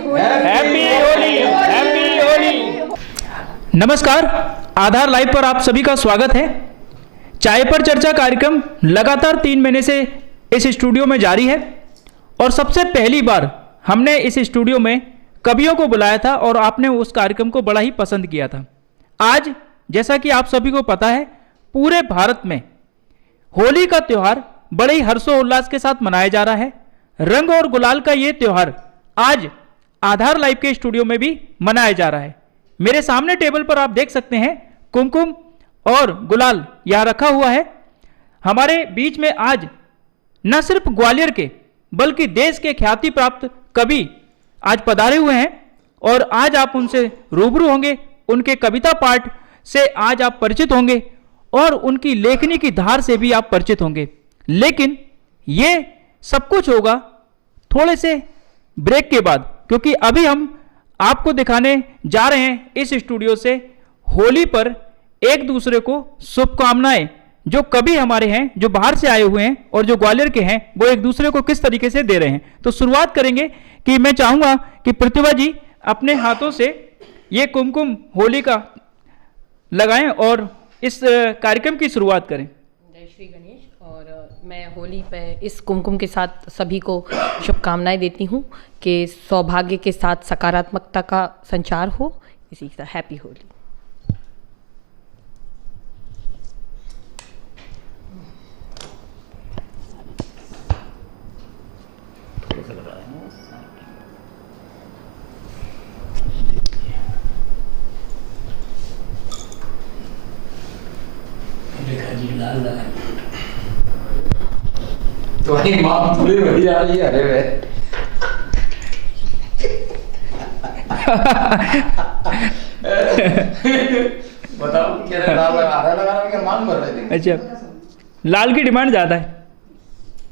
Happy Holi, happy Holi. नमस्कार, आधार live पर आप सभी का स्वागत है। चाय पर चर्चा कार्यक्रम लगातार 3 महीने से इस स्टूडियो में जारी है और सबसे पहली बार हमने इस स्टूडियो में कवियों को बुलाया था और आपने उस कार्यक्रम को बड़ा ही पसंद किया था। आज जैसा कि आप सभी को पता है, पूरे भारत में होली का त्यौहार बड़े ही हर्षोल्लास के साथ मनाया जा रहा है। रंग और गुलाल का ये त्यौहार आज आधार लाइव के स्टूडियो में भी मनाया जा रहा है। मेरे सामने टेबल पर आप देख सकते हैं कुमकुम और गुलाल यहाँ रखा हुआ है। हमारे बीच में आज न सिर्फ ग्वालियर के बल्कि देश के ख्याति प्राप्त कवि आज पधारे हुए हैं और आज आप उनसे रूबरू होंगे, उनके कविता पाठ से आज आप परिचित होंगे और उनकी लेखनी की धार से भी आप परिचित होंगे। लेकिन ये सब कुछ होगा थोड़े से ब्रेक के बाद, क्योंकि अभी हम आपको दिखाने जा रहे हैं इस स्टूडियो से होली पर एक दूसरे को शुभकामनाएं जो कवि हमारे हैं, जो बाहर से आए हुए हैं और जो ग्वालियर के हैं, वो एक दूसरे को किस तरीके से दे रहे हैं। तो शुरुआत करेंगे कि मैं चाहूंगा कि प्रतिभा जी अपने हाथों से ये कुमकुम होली का लगाएं और इस कार्यक्रम की शुरुआत करें। जय श्री गणेश। और मैं होली पे इस कुमकुम के साथ सभी को शुभकामनाएं देती हूँ कि सौभाग्य के साथ सकारात्मकता का संचार हो। इसी के साथ हैप्पी होली। तुम्हारी माँ थोड़ी बड़ी आ रही है। अरे वे बताओ क्या लाल लगा के मांग कर रहे थे। अच्छा, लाल की डिमांड ज्यादा है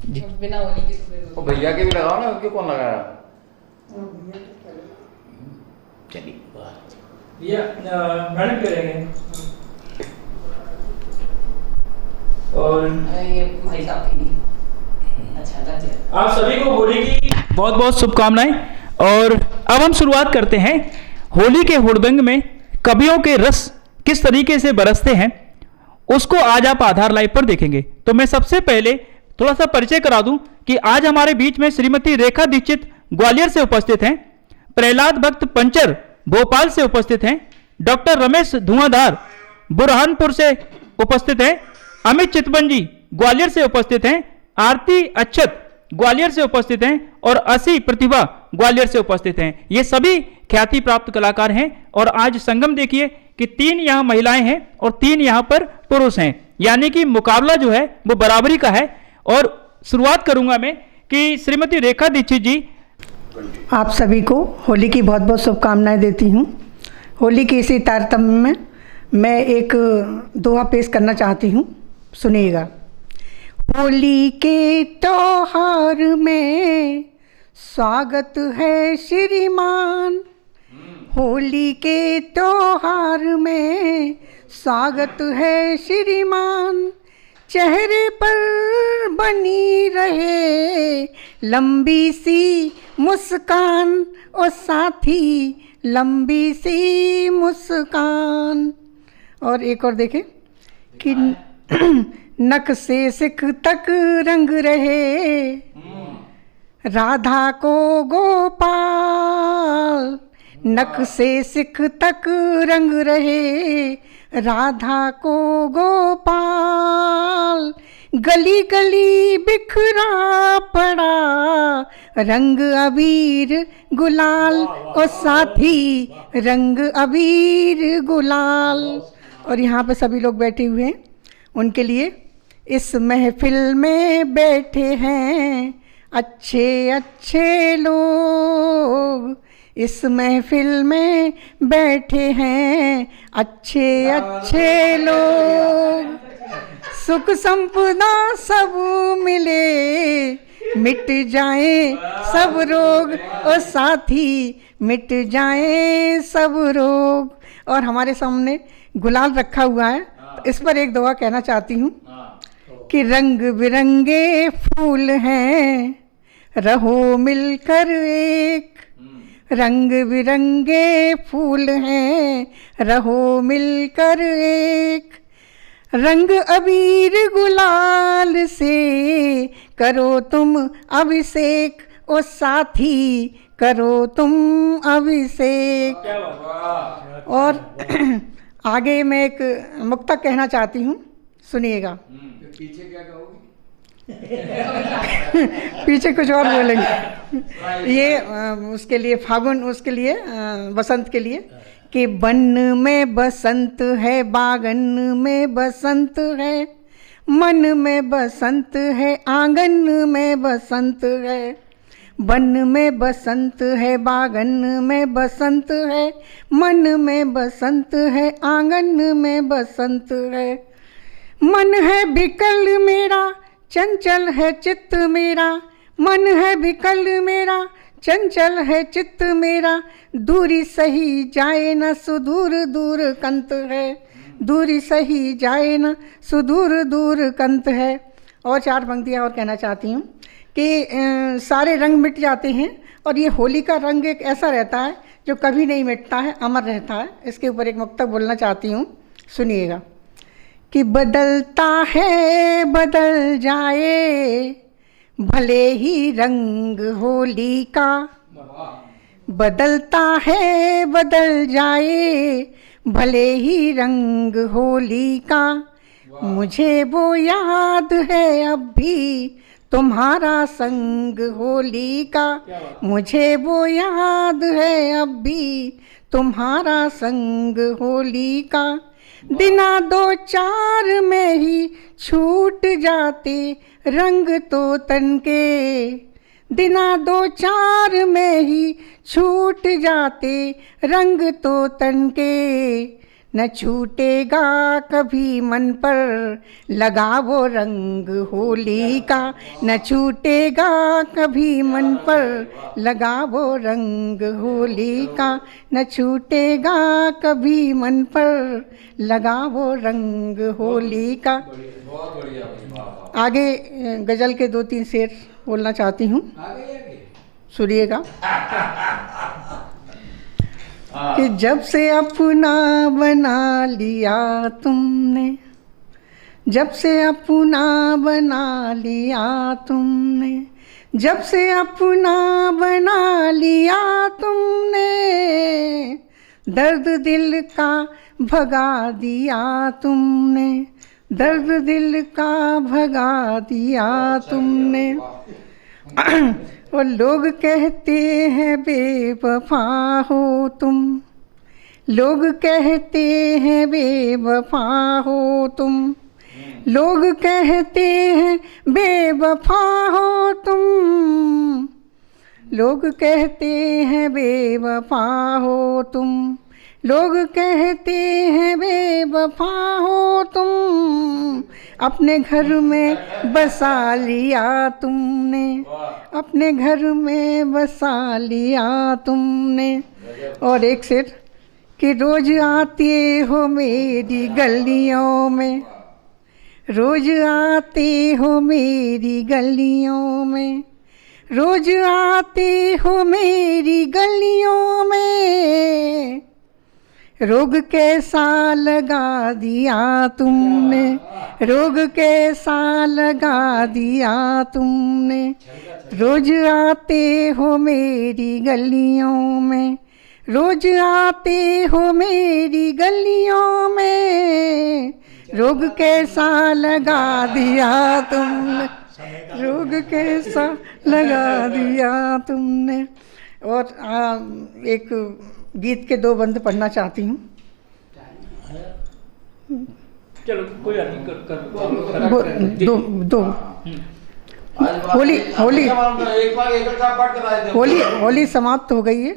जी। बिना होली के वो भैया के भी लगाओ ना, उनके कौन लगाया? चलिए मैडम करेंगे और भाई साहब के लिए अच्छा आप सभी को होली की बहुत बहुत शुभकामनाएं। और अब हम शुरुआत करते हैं। होली के हुड़दंग में कवियों के रस किस तरीके से बरसते हैं उसको आज आप आधार लाइव पर देखेंगे। तो मैं सबसे पहले थोड़ा सा परिचय करा दूं कि आज हमारे बीच में श्रीमती रेखा दीक्षित ग्वालियर से उपस्थित हैं, प्रहलाद भक्त पंचर भोपाल से उपस्थित हैं, डॉक्टर रमेश धुआंधार बुरहानपुर से उपस्थित हैं, अमित चितवन जी ग्वालियर से उपस्थित हैं, आरती अक्षत ग्वालियर से उपस्थित हैं और असी प्रतिभा ग्वालियर से उपस्थित हैं। ये सभी ख्याति प्राप्त कलाकार हैं और आज संगम देखिए कि 3 यहाँ महिलाएं हैं और 3 यहाँ पर पुरुष हैं, यानी कि मुकाबला जो है वो बराबरी का है। और शुरुआत करूंगा मैं कि श्रीमती रेखा दीक्षित जी, आप सभी को होली की बहुत बहुत शुभकामनाएं देती हूँ। होली के इसी तारतम्य में मैं एक दोहा पेश करना चाहती हूँ, सुनिएगा। होली के त्योहार में स्वागत है श्रीमान, होली के त्योहार में स्वागत है श्रीमान, चेहरे पर बनी रहे लंबी सी मुस्कान और साथी लंबी सी मुस्कान। और एक और देखें कि नक से सिख तक रंग रहे राधा को गोपाल, नक से सिख तक रंग रहे राधा को गोपाल, गली गली बिखरा पड़ा रंग अबीर गुलाल और साथी रंग अबीर गुलाल। और यहाँ पे सभी लोग बैठे हुए हैं, उनके लिए इस महफिल में बैठे हैं अच्छे अच्छे लोग, इस महफिल में बैठे हैं अच्छे अच्छे लोग, सुख संपदा सब मिले मिट जाए सब रोग और साथी मिट जाए सब रोग। और हमारे सामने गुलाल रखा हुआ है, तो इस पर एक दुआ कहना चाहती हूँ कि रंग बिरंगे फूल हैं रहो मिलकर एक, रंग बिरंगे फूल हैं, रहो मिलकर एक। रंग अबीर गुलाल से करो तुम अभिषेक, ओ साथी करो तुम अभिषेक। और आगे मैं एक मुक्तक कहना चाहती हूँ, सुनिएगा। पीछे क्या कहोगी? पीछे कुछ और बोलेंगे। ये उसके लिए फागुन, उसके लिए बसंत के लिए, कि वन में बसंत है, बागन में बसंत है, मन में बसंत है, आंगन में बसंत है। वन में बसंत है, बागन में बसंत है, मन में बसंत है, आंगन में बसंत है। मन है विकल मेरा, चंचल है चित्त मेरा, मन है विकल मेरा, चंचल है चित्त मेरा। दूरी सही जाए न सुदूर दूर कंत है, दूरी सही जाए न सुदूर दूर कंत है। और 4 पंक्तियाँ और कहना चाहती हूँ कि सारे रंग मिट जाते हैं और ये होली का रंग एक ऐसा रहता है जो कभी नहीं मिटता है, अमर रहता है। इसके ऊपर एक मुक्तक बोलना चाहती हूँ, सुनिएगा। कि बदलता है बदल जाए भले ही रंग होली का, बदलता है बदल जाए भले ही रंग होली का। मुझे वो याद है अब भी तुम्हारा संग होली का, मुझे वो याद है अब भी तुम्हारा संग होली का। दिना 2-4 में ही छूट जाते रंग तो तन के, दिना 2-4 में ही छूट जाते रंग तो तन के। न छूटेगा कभी मन पर लगा वो रंग होली का, न छूटेगा कभी मन पर लगा वो रंग होली का, न छूटेगा कभी मन पर लगा वो रंग होली का। आगे गज़ल के 2-3 शेर बोलना चाहती हूँ, सुनिएगा। कि जब से अपना बना लिया तुमने, जब से अपना बना लिया तुमने, जब से अपना बना लिया तुमने, दर्द दिल का भगा दिया तुमने, दर्द दिल का भगा दिया तुमने। और लोग कहते हैं बेवफा हो तुम, लोग कहते हैं बेवफा हो तुम, लोग कहते हैं बेवफा हो तुम, लोग कहते हैं बेवफा हो तुम, लोग कहते हैं बेवफा हो तुम। अपने घर में बसा लिया तुमने, अपने घर में बसा लिया तुमने। और एक शेर, कि रोज आते हो मेरी गलियों में, रोज आते हो मेरी गलियों में, रोज आते हो मेरी गलियों में। रोग कैसा लगा दिया तुमने, रोग कैसा लगा दिया तुमने। रोज आते हो मेरी गलियों में, रोज आते हो मेरी गलियों में। रोग कैसा लगा दिया तुमने, रोग कैसा लगा दिया तुमने। और एक गीत के 2 बंद पढ़ना चाहती हूँ। चलो कोई कर दो होली होली होली होली समाप्त हो गई है,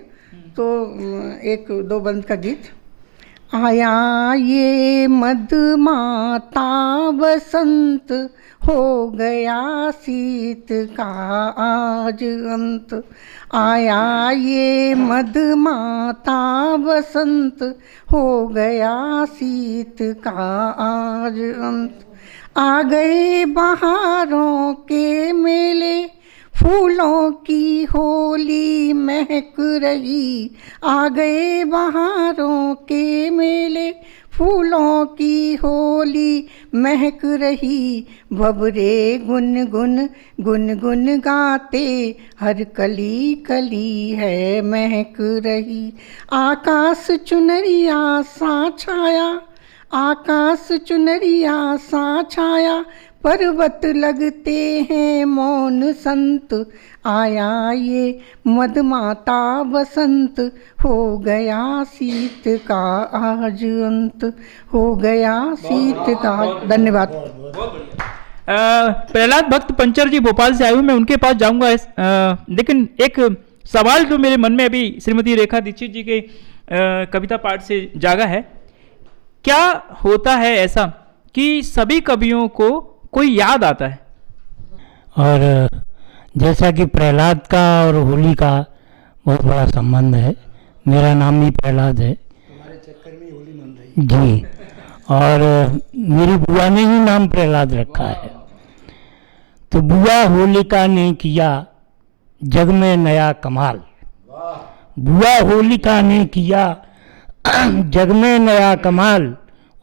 तो 1-2 बंद का गीत। आया ये मधुमाता बसंत, हो गया शीत का आज अंत। आया ये मधुमाता बसंत, हो गया शीत का आज अंत। आ गए बहारों के मेले, फूलों की होली महक रही, आ गए बहारों के मेले। फूलों की होली महक रही, भंवरे गुनगुन गुनगुन गाते, हर कली कली है महक रही। आकाश चुनरिया सा छाया, आकाश चुनरिया सा छाया, पर्वत लगते हैं मौन संत, आया ये मदमाता बसंत, हो गया शीत का आज अंत, हो गया शीत का। धन्यवाद। प्रहलाद भक्त पंचर जी भोपाल से आए हुए, मैं उनके पास जाऊंगा लेकिन एक सवाल जो मेरे मन में अभी श्रीमती रेखा दीक्षित जी के कविता पाठ से जागा है। क्या होता है ऐसा कि सभी कवियों को कोई याद आता है? और जैसा कि प्रहलाद का और होली का बहुत बड़ा संबंध है, मेरा नाम भी प्रहलाद है जी, और मेरी बुआ ने ही नाम प्रहलाद रखा है। तो बुआ होलिका ने किया जग में नया कमाल, बुआ होलिका ने किया जग में नया कमाल,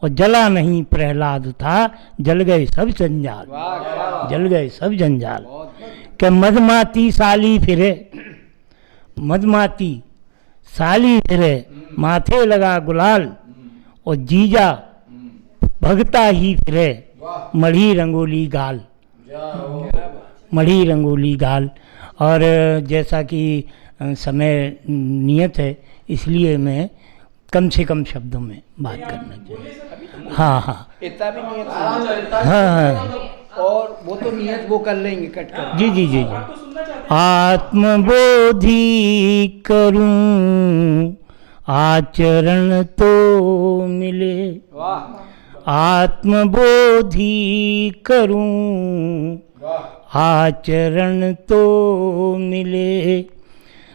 और जला नहीं प्रहलाद था, जल गए सब जंजाल, जल गए सब जंजाल। कि मदमाती साली फिरे, मदमाती साली फिरे, माथे लगा गुलाल, और जीजा भगता ही फिरे, मढ़ी रंगोली गाल, मढ़ी रंगोली गाल। और जैसा कि समय नियत है, इसलिए मैं कम से कम शब्दों में बात करना चाहिए। हाँ हाँ, इतना भी नियत हाँ हाँ, और वो तो नियत वो कर लेंगे कट कर। जी जी जी जी। आत्मबोधि करूं आचरण तो मिले, वाह, आत्मबोधि करूं आचरण तो मिले,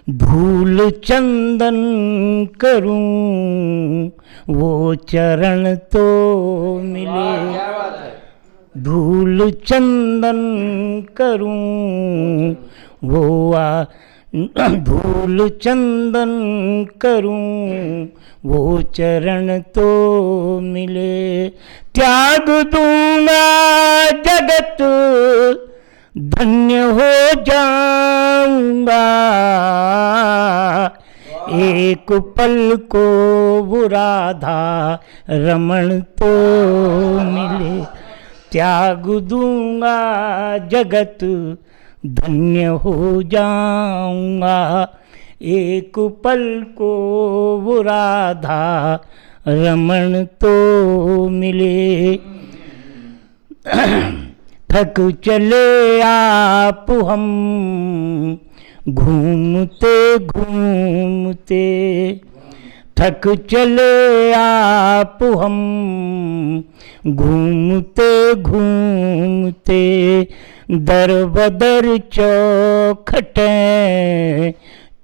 धूल चंदन करूं वो चरण तो मिले, क्या बात है। धूल चंदन करूं वो धूल चंदन करूं वो चरण तो मिले, त्याग दूंगा जगत धन्य हो जाऊंगा, एक पल को वो राधा रमण तो मिले, त्याग दूंगा जगत धन्य हो जाऊंगा, एक पल को वो राधा रमण तो मिले। थक चले आप हम घूमते घूमते, थक चले आप हम घूमते घूमते, दर बदर चौखटे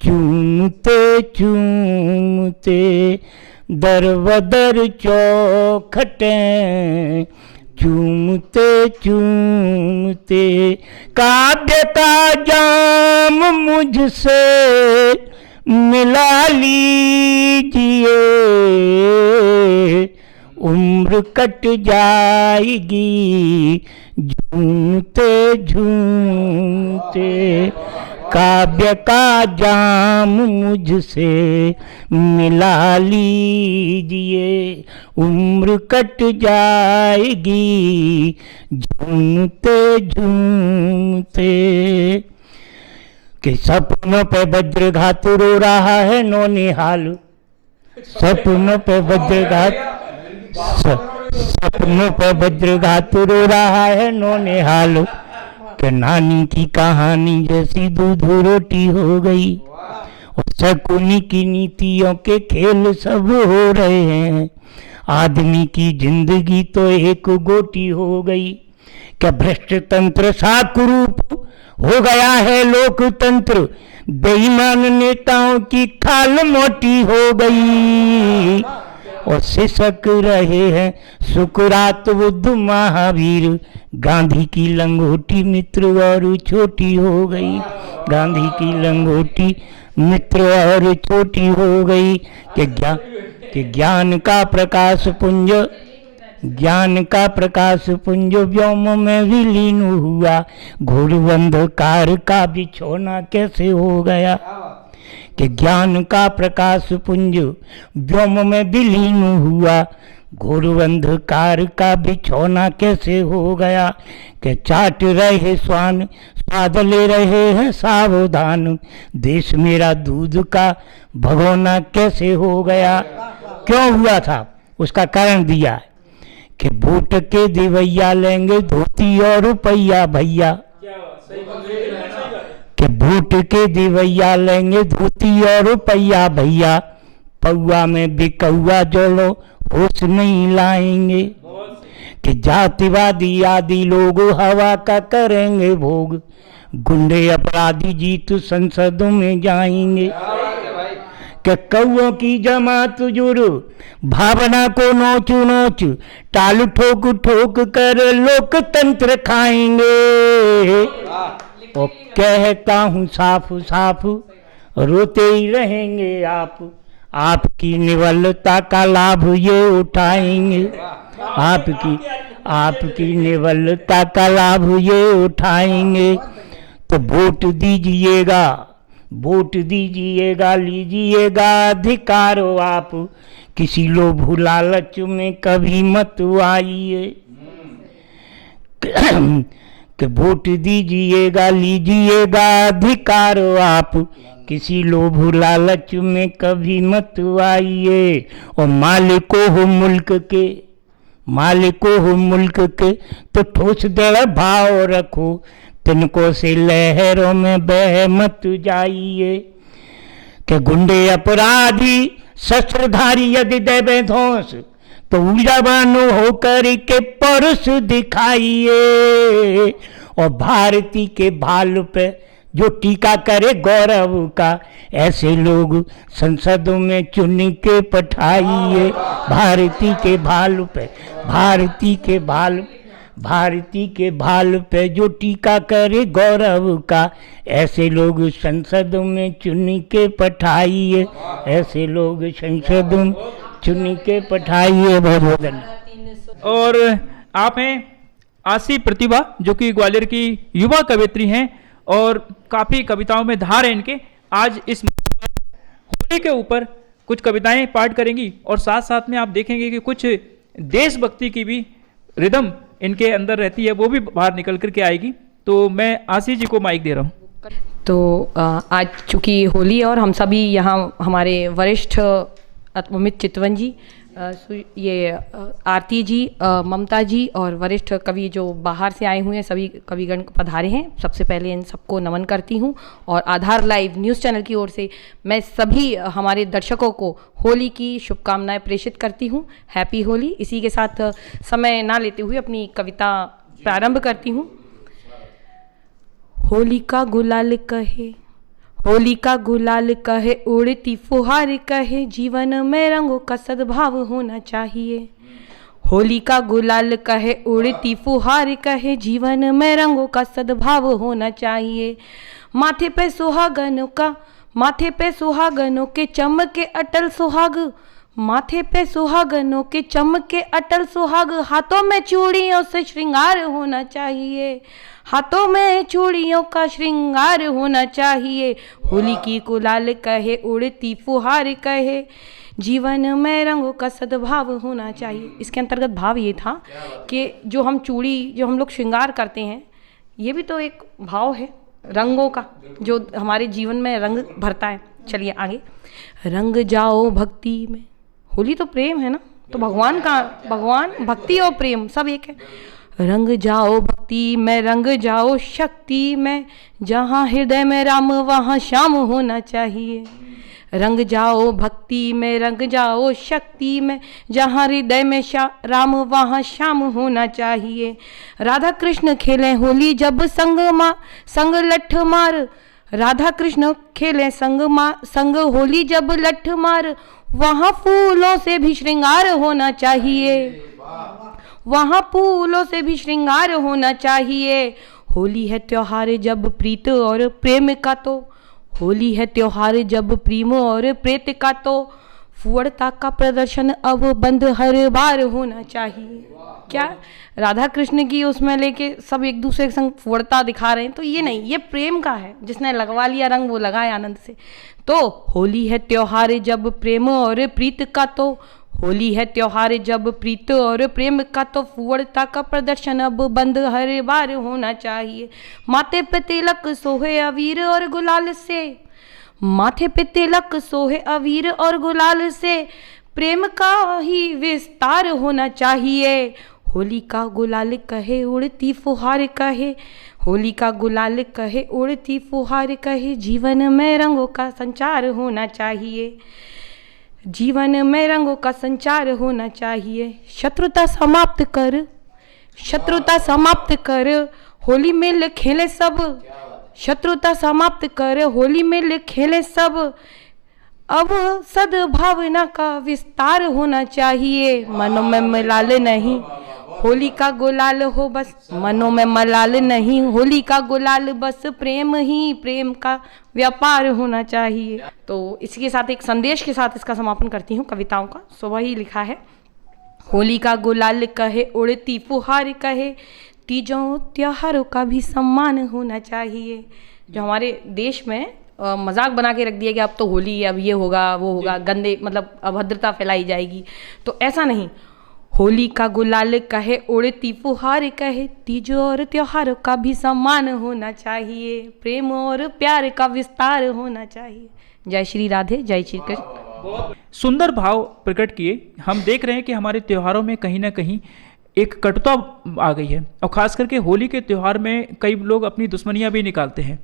चूमते चूमते, दर बदर चौखटे चूमते चूमते, काव्य का जाम मुझसे मिला लीजिए, उम्र कट जाएगी झूमते झूमते, काव्य का जाम मुझसे मिला लीजिए, उम्र कट जाएगी झूमते झूमते। कि सपनों पे वज्रघात रो रहा है नौनिहाल, सपनों पे वज्रघात, सपनों पे वज्रघात रो रहा है नौनिहाल, कि नानी की कहानी जैसी दूध रोटी हो गई, और शकुनी की नीतियों के खेल सब हो रहे हैं, आदमी की जिंदगी तो एक गोटी हो गई। क्या भ्रष्ट तंत्र साकुरूप हो गया है लोकतंत्र, बेईमान नेताओं की खाल मोटी हो गई, और शिक्षक रहे हैं सुकरात बुद्ध महावीर। गांधी की लंगोटी मित्र और छोटी हो गई, गांधी की लंगोटी मित्र और छोटी हो गई। कि ज्ञान का प्रकाश पुंज, ज्ञान का प्रकाश पुंज व्योम में विलीन हुआ। घोर अंधकार का बिछौना कैसे हो गया। कि ज्ञान का प्रकाश पुंज व्योम में विलीन हुआ। घोर अंधकार का बिछौना कैसे हो गया। कि चाट रहे स्वान स्वाद ले रहे हैं सावधान। देश मेरा दूध का भगोना कैसे हो गया। क्यों हुआ था उसका कारण दिया है कि वोट के दिवैया लेंगे धोती और रुपया भैया। कि वोट के दिवैया लेंगे धोती और रुपया भैया। पौआ में बिकौआ जोड़ो होश नहीं लाएंगे। कि जातिवादी आदि लोग हवा का करेंगे भोग। गुंडे अपराधी जीत संसदों में जाएंगे। कि कौओं की जमात जुर भावना को नोच नोच टाल ठोक ठोक कर लोकतंत्र खाएंगे। और कहता हूँ साफ साफ रोते ही रहेंगे आप। आपकी निवलता का लाभ ये उठाएंगे। आपकी निवलता का लाभ ये उठाएंगे। तो वोट दीजिएगा, वोट दीजिएगा, लीजिएगा अधिकार आप। किसी लोभ लालच में कभी मत आइए। कि वोट दीजिएगा, लीजिएगा अधिकार आप। किसी लोभ लालच में कभी मत आइए। और मालिको हो मुल्क के, मालिको हो मुल्क के तो ठोस दृढ़ भाव रखो। तिनको से लहरों में बह मत जाइए। कि गुंडे अपराधी शस्त्रधारी यदि देवे धौंस तो ऊर्जावान होकर के परुष दिखाइए। और भारती के भाल पे जो टीका करे गौरव का, ऐसे लोग संसदों में चुन के पठाइए। भारती के भाल पे, भारती के भाल, भारती के भाल पे जो टीका करे गौरव का, ऐसे लोग संसदों में चुन के पठाइए। ऐसे लोग संसदों में चुन के पठाइए। बहुत बहुत धन्यवाद। और आप हैं आशी प्रतिभा, जो कि ग्वालियर की युवा कवयित्री हैं और काफ़ी कविताओं में धार है इनके। आज इस होली के ऊपर कुछ कविताएं पाठ करेंगी और साथ साथ में आप देखेंगे कि कुछ देशभक्ति की भी रिदम इनके अंदर रहती है, वो भी बाहर निकल करके आएगी। तो मैं आशी जी को माइक दे रहा हूँ। तो आज चूँकि होली है और हम सभी यहाँ हमारे वरिष्ठ अमित चितवन जी, ये आरती जी, ममता जी और वरिष्ठ कवि जो बाहर से आए हुए हैं, सभी कविगण पधारे हैं। सबसे पहले इन सबको नमन करती हूँ। और आधार लाइव न्यूज़ चैनल की ओर से मैं सभी हमारे दर्शकों को होली की शुभकामनाएं प्रेषित करती हूँ। हैप्पी होली। इसी के साथ समय ना लेते हुए अपनी कविता प्रारंभ करती हूँ। होली का गुलाल कहे, होली का गुलाल कहे, उड़ती फुहार कहे, जीवन में रंगों का सद्भाव होना चाहिए। होली का गुलाल कहे, उड़ती फुहार कहे, जीवन में रंगों का सद्भाव होना चाहिए। माथे पे सुहागनों का, माथे पे सुहागनों के चमके अटल सुहाग, माथे पे सुहागनों के चमके अटल सुहाग, हाथों में चूड़ियों से श्रृंगार होना चाहिए। हाथों में चूड़ियों का श्रृंगार होना चाहिए। होली की गुलाल कहे, उड़ती फुहार कहे, जीवन में रंगों का सद्भाव होना चाहिए। इसके अंतर्गत भाव ये था कि जो हम चूड़ी, जो हम लोग श्रृंगार करते हैं, ये भी तो एक भाव है रंगों का, जो हमारे जीवन में रंग भरता है। चलिए आगे। रंग जाओ भक्ति में, होली तो प्रेम है ना, तो भगवान का, भगवान भक्ति और प्रेम सब एक है। रंग जाओ भक्ति में, रंग जाओ शक्ति में, जहाँ हृदय में राम वहाँ श्याम होना चाहिए। रंग जाओ भक्ति में, रंग जाओ शक्ति में, जहाँ हृदय में राम वहाँ श्याम होना चाहिए। राधा कृष्ण खेलें होली जब संग लठ मार, राधा कृष्ण खेलें संग होली जब लठ मार, वहाँ फूलों से भी श्रृंगार होना चाहिए, वहाँ फूलों से भी श्रृंगार होना चाहिए। होली है त्योहार जब प्रीत और प्रेम का, तो होली है त्योहार जब प्रेम और प्रीत का, तो फुअड़ता का प्रदर्शन अब बंद हर बार होना चाहिए। क्या राधा कृष्ण की उसमें लेके सब एक दूसरे के संग फुअड़ता दिखा रहे हैं, तो ये नहीं, ये प्रेम का है। जिसने लगवा लिया रंग वो लगाए आनंद से। तो होली है त्योहार जब प्रेम और प्रीत का, तो होली है त्योहार जब प्रीत और प्रेम का, तो फुअड़ता का प्रदर्शन अब बंद हर बार होना चाहिए। माथे पे तिलक सोहे अवीर और गुलाल से, माथे पे तिलक सोहे अवीर और गुलाल से, प्रेम का ही विस्तार होना चाहिए। होली का गुलाल कहे उड़ती फुहार कहे, होली का गुलाल कहे उड़ती फुहार कहे, जीवन में रंगों का संचार होना चाहिए, जीवन में रंगों का संचार होना चाहिए। शत्रुता समाप्त कर, शत्रुता समाप्त कर, होली में खेले सब, शत्रुता समाप्त कर, होली में खेले सब, अब सद्भावना का विस्तार होना चाहिए। मनों में मलाल नहीं, होली का गुलाल हो बस, मनों में मलाल नहीं, होली का गुलाल बस, प्रेम ही प्रेम का व्यापार होना चाहिए। तो इसके साथ एक संदेश के साथ इसका समापन करती हूँ कविताओं का। सुबह ही लिखा है, होली का गुलाल कहे उड़ती फुहार कहे, तीजों त्योहारों का भी सम्मान होना चाहिए। जो हमारे देश में मजाक बना के रख दिया कि अब तो होली है, अब ये होगा वो होगा, गंदे मतलब अभद्रता फैलाई जाएगी, तो ऐसा नहीं। होली का गुलाल कहे उड़ती फुहार कहे, तीजों और त्योहारों का भी सम्मान होना चाहिए, प्रेम और प्यार का विस्तार होना चाहिए। जय श्री राधे, जय श्री कृष्ण। सुंदर भाव प्रकट किए। हम देख रहे हैं कि हमारे त्योहारों में कहीं ना कहीं एक कटुता आ गई है, और ख़ास करके होली के त्यौहार में कई लोग अपनी दुश्मनियां भी निकालते हैं।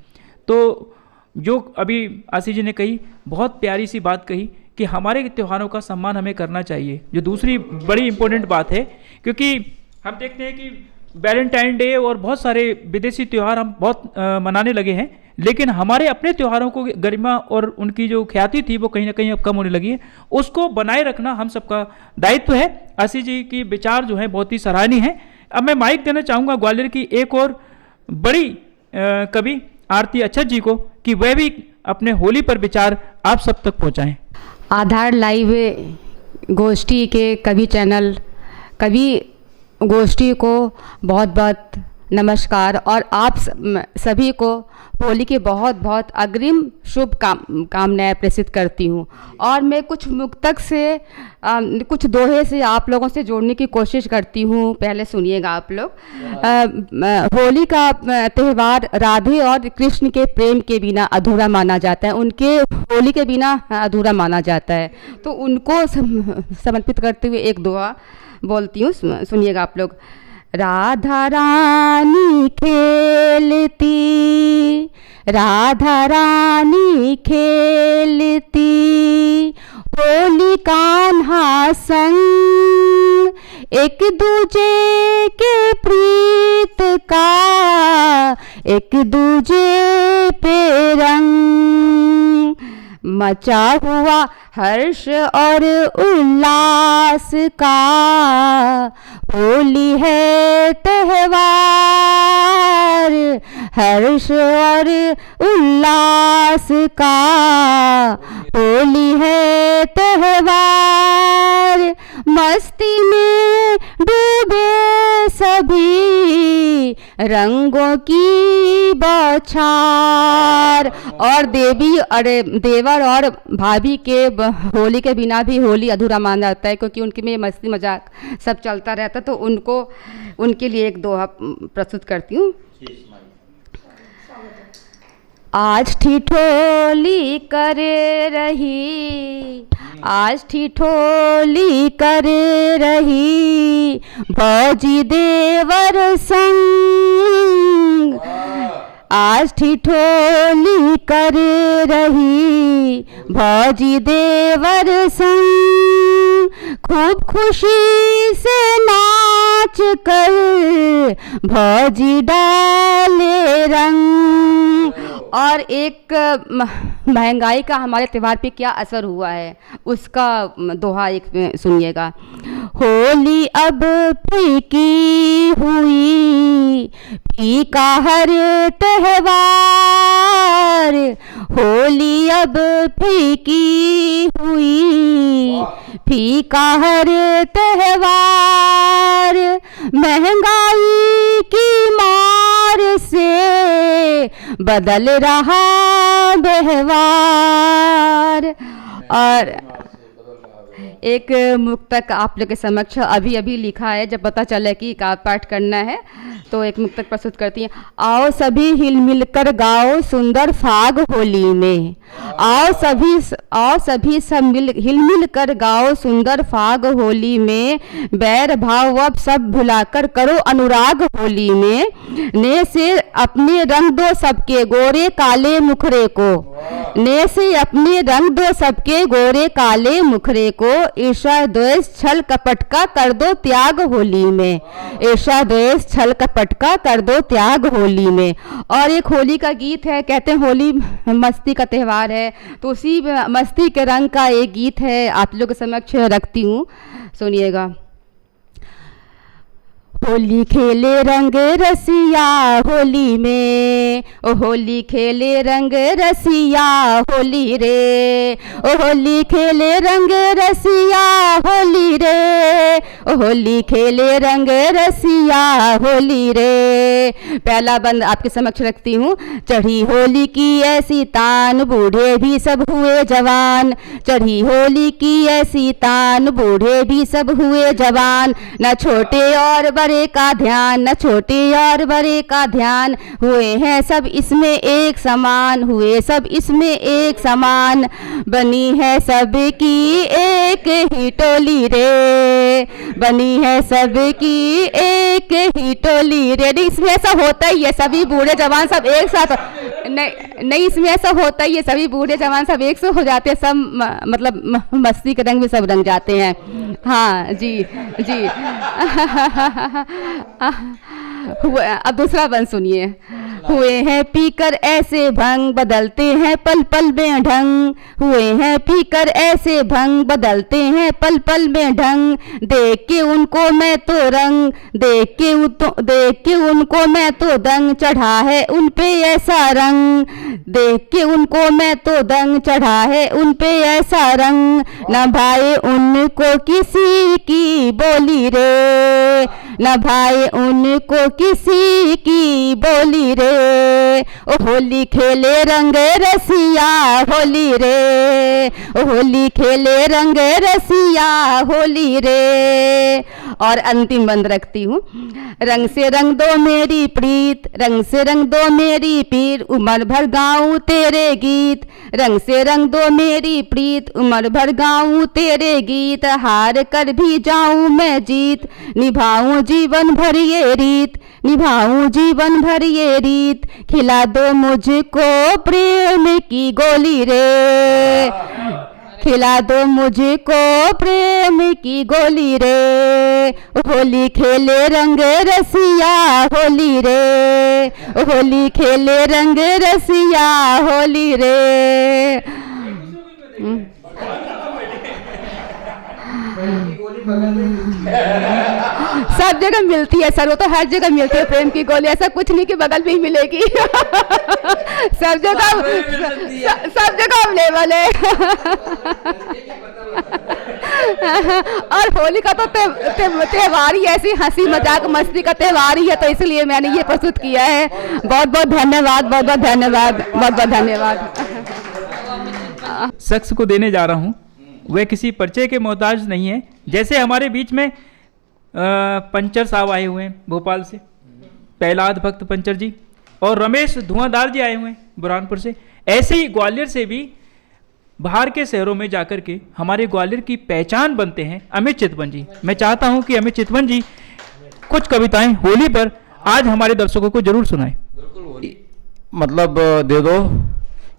तो जो अभी आशीष जी ने कही, बहुत प्यारी सी बात कही कि हमारे त्योहारों का सम्मान हमें करना चाहिए। जो दूसरी बड़ी इंपॉर्टेंट बात है, क्योंकि हम देखते हैं कि वैलेंटाइन डे और बहुत सारे विदेशी त्यौहार हम बहुत मनाने लगे हैं, लेकिन हमारे अपने त्योहारों को गरिमा और उनकी जो ख्याति थी वो कहीं ना कहीं अब कम होने लगी है। उसको बनाए रखना हम सबका दायित्व है। आशीष जी की विचार जो है बहुत ही सराहनीय है। अब मैं माइक देना चाहूँगा ग्वालियर की एक और बड़ी कवि आरती अक्षत जी को, कि वह भी अपने होली पर विचार आप सब तक पहुँचाएँ। आधार लाइव गोष्ठी के कवि चैनल कवि गोष्ठी को बहुत बहुत नमस्कार, और आप सभी को होली की बहुत बहुत अग्रिम शुभ कामनाएं प्रेषित करती हूँ। और मैं कुछ मुक्तक से कुछ दोहे से आप लोगों से जोड़ने की कोशिश करती हूँ। पहले सुनिएगा आप लोग। होली का त्यौहार राधे और कृष्ण के प्रेम के बिना अधूरा माना जाता है, उनके होली के बिना अधूरा माना जाता है। तो उनको समर्पित करते हुए एक दोहा बोलती हूँ, सुनिएगा आप लोग। राधा रानी खेलती, राधा रानी खेलती, होली कान्हा संग, एक दूजे के प्रीत का, एक दूजे पे रंग, मचा हुआ हर्ष और उल्लास का, होली है त्यौहार, हर्ष और उल्लास का, होली है त्यौहार, मस्ती में डूबे सभी, रंगों की बौछार। और देवी और देवर और भाभी के होली के बिना भी होली अधूरा माना जाता है, क्योंकि उनके में मस्ती मजाक सब चलता रहता है। तो उनको उनके लिए एक दोहा प्रस्तुत करती हूँ। आज ठिठोली करे रही, आज ठिठोली करे रही, भौजी देवर संग, आज ठिठोली करे रही, भौजी देवर संग, खूब खुशी से नाच कर भौजी डाले रंग, और एक महंगाई का हमारे त्यौहार पे क्या असर हुआ है उसका दोहा एक सुनिएगा। होली अब फीकी हुई, फीका हर त्योहार, होली अब फीकी हुई, फीका हर त्योहार, महंगाई की मार से बदल रहा व्यवहार। और एक मुक्तक आप लोग के समक्ष अभी अभी लिखा है, जब पता चला कि का पाठ करना है तो एक मुक्तक प्रस्तुत करती हैं। आओ सभी हिल मिल कर गाओ सुंदर फाग होली में, आओ सभी सब हिल मिल कर गाओ सुंदर फाग होली में, बैर भाव अब सब भुलाकर करो अनुराग होली में, ने से अपने रंग दो सबके गोरे काले मुखरे को, ने से अपने रंग दो सबके गोरे काले मुखरे को, ईर्ष्या द्वेष छल कपट का कर दो त्याग होली में, ईर्ष्या द्वेष छल कपट का कर दो त्याग होली में। और एक होली का गीत है, कहते हैं होली मस्ती का त्यौहार है, तो उसी मस्ती के रंग का एक गीत है आप लोग के समक्ष रखती हूँ, सुनिएगा। होली खेले रंग रसिया होली में, ओ होली खेले रंग रसिया होली रे, ओ होली खेले रंग रसिया होली रे, ओ होली खेले रंग रसिया होली रे। पहला बंद आपके समक्ष रखती हूँ। चढ़ी होली की ऐसी तान बूढ़े भी सब हुए जवान, चढ़ी होली की ऐसी तान बूढ़े भी सब हुए जवान, न छोटे और बड़े का ध्यान, न छोटे और बड़े का ध्यान, हुए हैं सब इसमें एक समान, हुए सब इसमें एक समान, बनी है सबकी एक ही टोली रे, बनी है सबकी एक ही टोली रे। इसमें ऐसा होता ही है, सभी बूढ़े जवान सब एक साथ, नहीं इसमें ऐसा होता ही है, सभी बूढ़े जवान सब एक से हो जाते हैं, सब मतलब मस्ती के रंग में सब रंग जाते हैं। हाँ जी जी। अब दूसरा बंद सुनिए। हुए हैं पीकर ऐसे भंग बदलते हैं पल पल में ढंग, हुए हैं पीकर ऐसे भंग बदलते हैं पल पल में ढंग, देख के उनको मैं तो रंग, देख के उनको मैं तो दंग, चढ़ा है उन पे ऐसा रंग, देख के उनको मैं तो दंग, चढ़ा है उन पे ऐसा रंग, न भाई उनको किसी की बोली रे, न भाई उनको किसी की बोली रे, ओ होली खेले रंग रसिया होली रे, ओ होली खेले रंग रसिया होली रे। और अंतिम बंद रखती हूँ। रंग से रंग दो मेरी प्रीत, रंग से रंग दो मेरी पीर, उम्र भर गाऊं तेरे गीत, रंग से रंग दो मेरी प्रीत, उम्र भर गाऊं तेरे गीत, हार कर भी जाऊं मैं जीत, निभाऊं जीवन भर ये रीत, निभाऊं जीवन भर ये रीत, खिला दो मुझको प्रेम की गोली रे, खिला दो मुझको प्रेम की गोली रे, होली खेले रंग रसिया होली रे, होली खेले रंग रसिया होली रे। सब जगह मिलती है सर, वो तो हर जगह मिलती है प्रेम की गोली, ऐसा कुछ नहीं कि बगल में ही मिलेगी। सब जगह अवेलेबल है। और होली का तो त्योहार ही ऐसी हंसी मजाक मस्ती का त्योहार ही है, तो इसलिए मैंने ये प्रस्तुत किया है। बहुत बहुत धन्यवाद, बहुत बहुत धन्यवाद, बहुत बहुत धन्यवाद। शख्स को देने जा रहा हूँ, वह किसी परिचय के मोहताज नहीं है। जैसे हमारे बीच में पंचर साहब आए हुए हैं भोपाल से, प्रहलाद भक्त पंचर जी, और रमेश धुआंधार जी आए हुए हैं बुरहानपुर से, ऐसे ही ग्वालियर से भी बाहर के शहरों में जाकर के हमारे ग्वालियर की पहचान बनते हैं अमित चितवन जी। मैं चाहता हूं कि अमित चितवन जी कुछ कविताएं होली पर आज हमारे दर्शकों को जरूर सुनाएं। मतलब दे दो,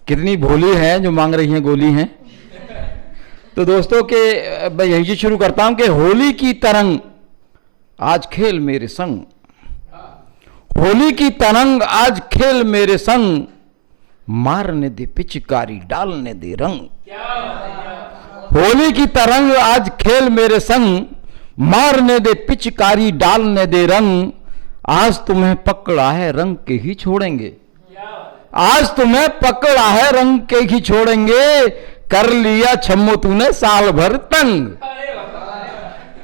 कितनी भोली हैं जो मांग रही हैं गोली हैं। तो दोस्तों के मैं यहीं से शुरू करता हूं कि होली की तरंग आज खेल मेरे संग, होली की तरंग आज खेल मेरे संग, मारने दे पिचकारी डालने दे रंग। होली की तरंग आज खेल मेरे संग, मारने दे पिचकारी डालने दे रंग। आज तुम्हें पकड़ा है रंग के ही छोड़ेंगे, आज तुम्हें पकड़ा है रंग के ही छोड़ेंगे। कर लिया छम्मो तूने साल भर तंग,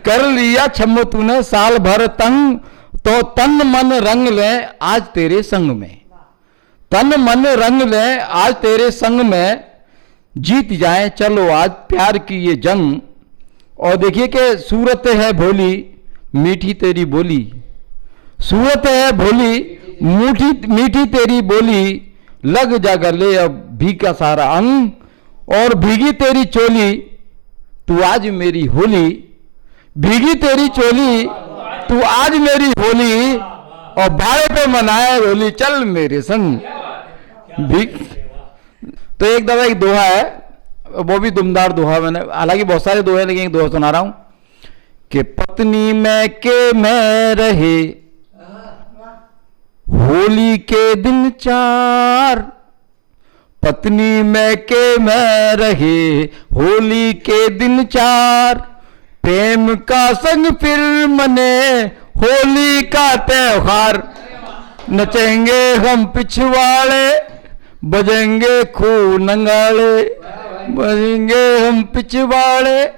कर लिया छम्मो तूने साल भर तंग। तो तन मन रंग ले आज तेरे संग में, तन मन रंग ले आज तेरे संग में। जीत जाए चलो आज प्यार की ये जंग। और देखिए कि सूरत है भोली मीठी तेरी बोली, सूरत है भोली मीठी तेरी बोली। लग जा गले अब भीगा सारा अंग, और भीगी तेरी चोली तू आज मेरी होली, भीगी तेरी चोली तू आज मेरी होली। और भाड़े पे मनाए होली चल मेरे संग। तो एक दफा एक दोहा है, वो भी दुमदार दोहा, मैंने हालांकि बहुत सारे दोहे हैं लेकिन एक दोहा सुना रहा हूं कि पत्नी में के मैं रहे होली के दिन चार, पत्नी में के मैं रहे होली के दिन चार। प्रेम का संग फिर मने होली का त्योहार। नचेंगे हम पिछवाड़े बजेंगे खूब नंगाड़े, बजेंगे हम पिछवाड़े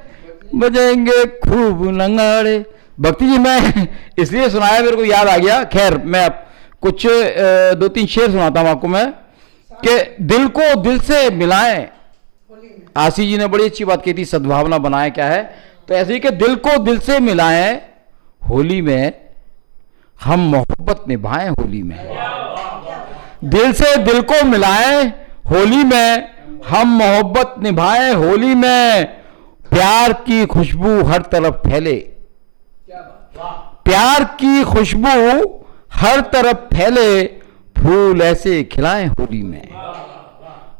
बजेंगे खूब नंगाड़े। भक्ति जी मैं इसलिए सुनाया, मेरे को याद आ गया। खैर मैं कुछ 2-3 शेर सुनाता हूं आपको मैं, कि दिल को दिल से मिलाएं। आशीष जी ने बड़ी अच्छी बात कही थी, सद्भावना बनाए क्या है, तो ऐसे ही कि दिल को दिल से मिलाएं होली में, हम मोहब्बत निभाएं होली में। दिल से दिल को मिलाएं होली में, हम मोहब्बत निभाएं होली में। प्यार की खुशबू हर तरफ फैले, प्यार की खुशबू हर तरफ फैले। फूल ऐसे खिलाएं होली में,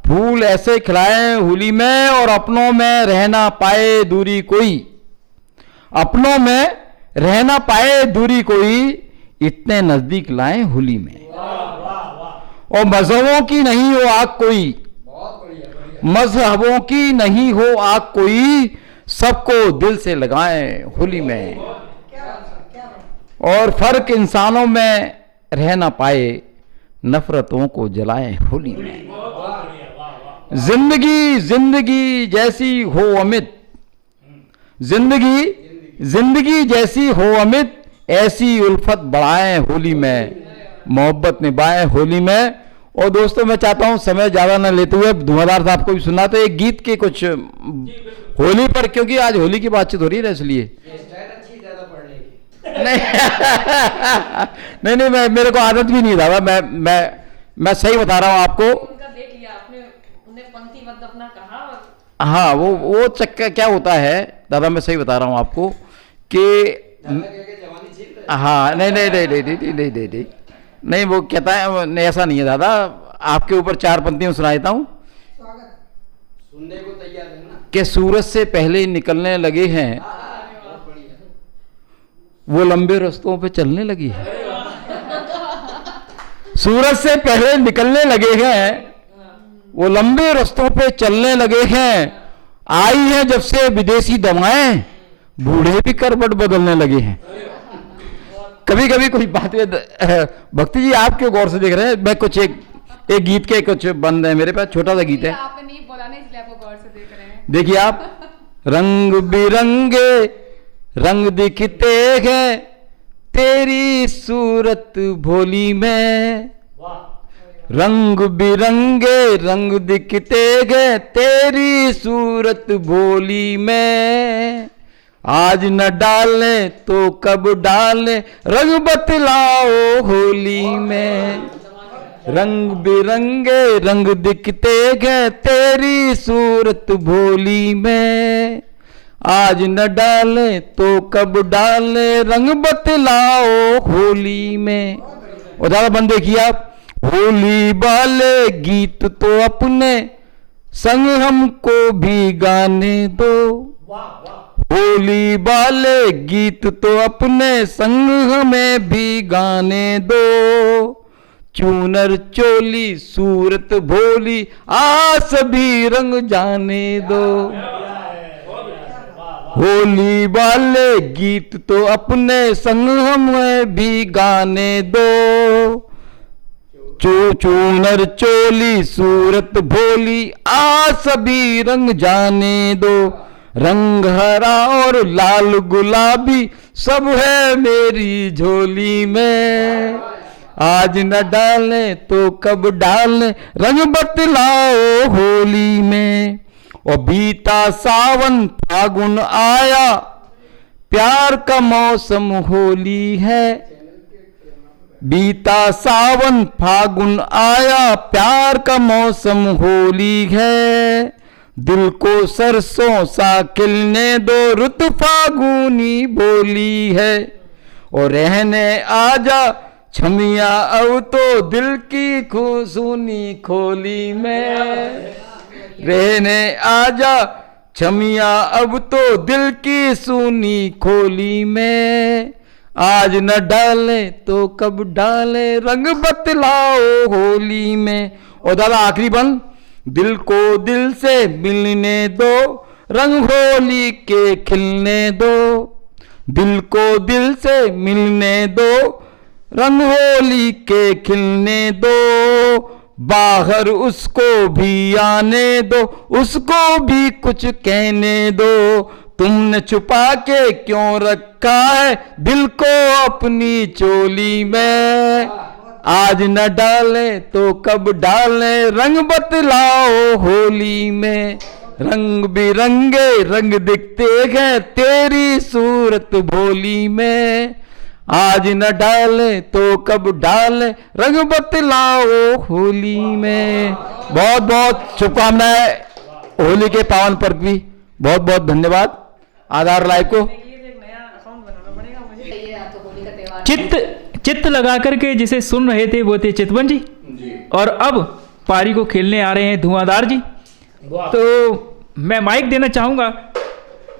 फूल ऐसे खिलाएं होली में। और अपनों में रहना पाए दूरी कोई, अपनों में रहना पाए दूरी कोई। इतने नजदीक लाएं होली में। और मजहबों की नहीं हो आग कोई, मजहबों की नहीं हो आग कोई। सबको दिल से लगाएं होली में। और फर्क इंसानों में रह ना पाए, नफरतों को जलाएं होली में। जिंदगी जिंदगी जैसी हो अमित, जिंदगी जिंदगी जैसी हो अमित। ऐसी उल्फत बढ़ाएं होली में, मोहब्बत निभाएं होली में। और दोस्तों मैं चाहता हूं समय ज्यादा न लेते हुए धुआंधार साहब को भी सुना, तो एक गीत के कुछ होली पर, क्योंकि आज होली की बातचीत हो रही है इसलिए। नहीं नहीं नहीं, मैं मेरे को आदत भी नहीं था। मैं सही बता रहा हूं आपको। उनका देख लिया आपने, उन्हें पंक्तिबद्ध अपना कहा और हाँ वो चक्कर क्या होता है दादा, मैं सही बता रहा हूं आपको कि हाँ नहीं नहीं नहीं नहीं नहीं नहीं नहीं नहीं नहीं, वो कहता है नहीं, ऐसा नहीं है दादा। आपके ऊपर 4 पंक्तियां सुना देता हूं कि सूरज से पहले निकलने लगे हैं वो लंबे रास्तों पे चलने लगी है। सूरज से पहले निकलने लगे हैं वो लंबे रास्तों पे चलने लगे हैं। आई है जब से विदेशी दवाएं, बूढ़े भी करवट बदलने लगे हैं। कभी कभी कोई बात भक्ति जी आप क्यों गौर से देख रहे हैं? मैं कुछ एक गीत के कुछ बंद है मेरे पास, छोटा सा गीत है। आपने नहीं बोला ना इसलिए आपको गौर से देख रहे हैं। देखिए आप, रंग बिरंगे रंग दिखते हैं तेरी सूरत भोली में, रंग बिरंगे रंग दिखते हैं तेरी सूरत भोली में। आज न डालें तो कब डालें रंग बतलाओ होली में। रंग बिरंगे रंग दिखते हैं तेरी सूरत भोली में। आज न डालें तो कब डालें रंग बतलाओ होली में। और ज्यादा बंद देखिए आप, होली वाले गीत तो अपने संग हमको भी गाने दो। होली वाले गीत तो अपने संग हमें भी गाने दो। चूनर चोली सूरत भोली, आ सभी रंग जाने दो। होली वाले गीत तो अपने संग हमें भी गाने दो। चूनर चोली सूरत भोली, आ सभी रंग जाने दो। रंग हरा और लाल गुलाबी सब है मेरी झोली में। आज न डालने तो कब डालने, रंग बतलाओ होली में। और बीता सावन फागुन आया, प्यार का मौसम होली है। बीता सावन फागुन आया, प्यार का मौसम होली है। दिल को सरसों सा खिलने दो, रुत फागुनी बोली है। और रहने आजा छमिया अब तो दिल की खूसुनी खोली में। रहने आजा छमिया अब तो दिल की सूनी खोली में। आज न डाले तो कब डाले, रंग बतलाओ होली में। और दादा आखिरी बंद, दिल को दिल से मिलने दो, रंग होली के खिलने दो। दिल को दिल से मिलने दो, रंग होली के खिलने दो। बाहर उसको भी आने दो, उसको भी कुछ कहने दो। तुमने छुपा के क्यों रखा है दिल को अपनी चोली में। आज न डाले तो कब डाले, रंग बतलाओ होली में। रंग बिरंगे रंग दिखते हैं तेरी सूरत भोली में। आज न डाले तो कब डाले, रंग बतलाओ होली में। बहुत बहुत शुभकामनाएं होली के पावन पर्व की। बहुत बहुत धन्यवाद आधार लाइव को। चित्त लगा करके जिसे सुन रहे थे वो थे चितवन जी, और अब पारी को खेलने आ रहे हैं धुआंधार जी। तो मैं माइक देना चाहूंगा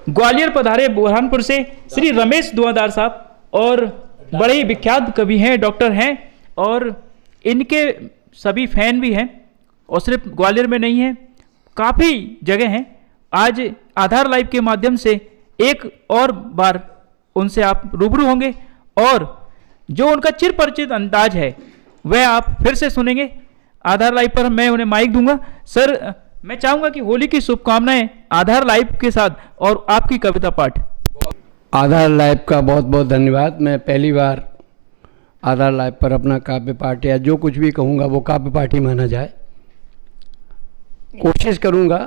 ग्वालियर पधारे बुरहानपुर से श्री रमेश धुआंधार साहब, और बड़े ही विख्यात कवि हैं, डॉक्टर हैं, और इनके सभी फैन भी हैं, और सिर्फ ग्वालियर में नहीं है, काफ़ी जगह हैं। आज आधार लाइव के माध्यम से एक और बार उनसे आप रूबरू होंगे, और जो उनका चिर परिचित अंदाज है वह आप फिर से सुनेंगे आधार लाइव पर। मैं उन्हें माइक दूंगा। सर, मैं चाहूंगा कि होली की शुभकामनाएं आधार लाइव के साथ, और आपकी कविता पाठ। आधार लाइव का बहुत बहुत धन्यवाद। मैं पहली बार आधार लाइव पर अपना काव्य पाठ या जो कुछ भी कहूँगा वो काव्य पाठ ही माना जाए। कोशिश करूँगा।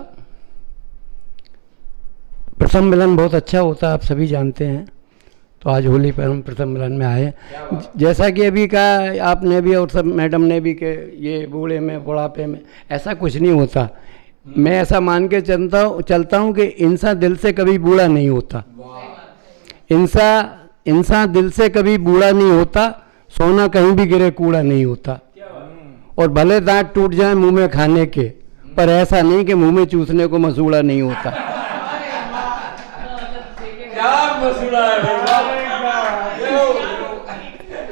प्रथम मिलन बहुत अच्छा होता है, आप सभी जानते हैं। तो आज होली पर हम प्रथम मिलन में आए। जैसा कि अभी कहा आपने भी और सब मैडम ने भी, कि ये बूढ़े में बुढ़ापे में ऐसा कुछ नहीं होता। मैं ऐसा मान के चलता हूँ कि इंसान दिल से कभी बूढ़ा नहीं होता। इंसान दिल से कभी बूढ़ा नहीं होता। सोना कहीं भी गिरे कूड़ा नहीं होता। और भले दांत टूट जाए मुंह में खाने के, पर ऐसा नहीं कि मुंह में चूसने को मसूड़ा नहीं होता।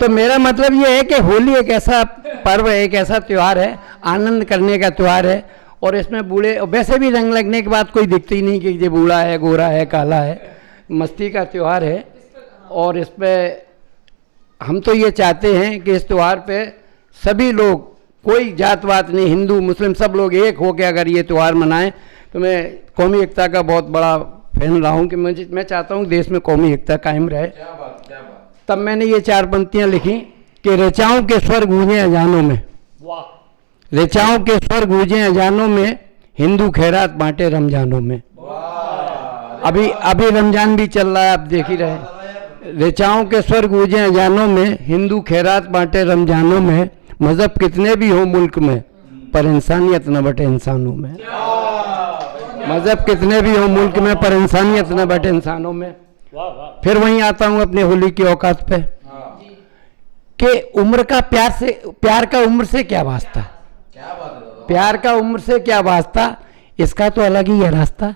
तो मेरा मतलब ये है कि होली एक ऐसा पर्व है, एक ऐसा त्यौहार है, आनंद करने का त्यौहार है। और इसमें बूढ़े, वैसे भी रंग लगने के बाद कोई दिखती ही नहीं कि ये बूढ़ा है, गोरा है, काला है। मस्ती का त्यौहार है। और इस पर हम तो ये चाहते हैं कि इस त्यौहार पे सभी लोग, कोई जात वात नहीं, हिंदू मुस्लिम सब लोग एक हो के अगर ये त्यौहार मनाएं। तो मैं कौमी एकता का बहुत बड़ा फैन रहा हूँ कि मैं चाहता हूँ देश में कौमी एकता कायम रहे। तब मैंने ये 4 पंक्तियाँ लिखी कि ऋचाओं के स्वर गूंजे अजानों में, ऋचाओं के स्वर गूंजे अजानों में, हिंदू खैरात बांटे रमजानों में। अभी रमजान भी चल रहा है, आप देख ही रहे। ऋचाओं के स्वर गूंजे अजानों में, हिंदू खैरात बांटे रमजानों में। मजहब कितने भी हो मुल्क में, पर इंसानियत न बटे इंसानों में। मजहब कितने भी हो मुल्क में, पर इंसानियत न बटे इंसानों में। फिर वहीं आता हूं अपने होली की औकात पे कि उम्र का प्यार का उम्र से क्या वास्ता, प्यार का उम्र से क्या वास्ता, इसका तो अलग ही है रास्ता।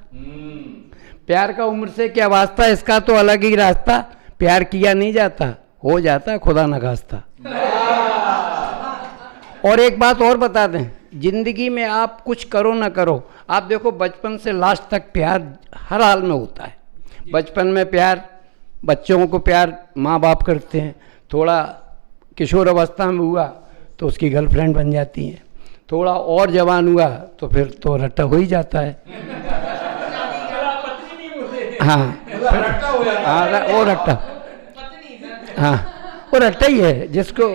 प्यार का उम्र से क्या वास्ता, इसका तो अलग ही रास्ता। प्यार किया नहीं जाता, हो जाता खुदा न खास्ता। और एक बात और बता दें, जिंदगी में आप कुछ करो ना करो, आप देखो बचपन से लास्ट तक प्यार हर हाल में होता है। बचपन में प्यार, बच्चों को प्यार माँ बाप करते हैं, थोड़ा किशोर अवस्था में हुआ तो उसकी गर्लफ्रेंड बन जाती है, थोड़ा और जवान हुआ तो फिर तो रट्टा हो ही जाता है। हाँ हाँ, वो रट्टा, हाँ वो रट्टा ही है, जिसको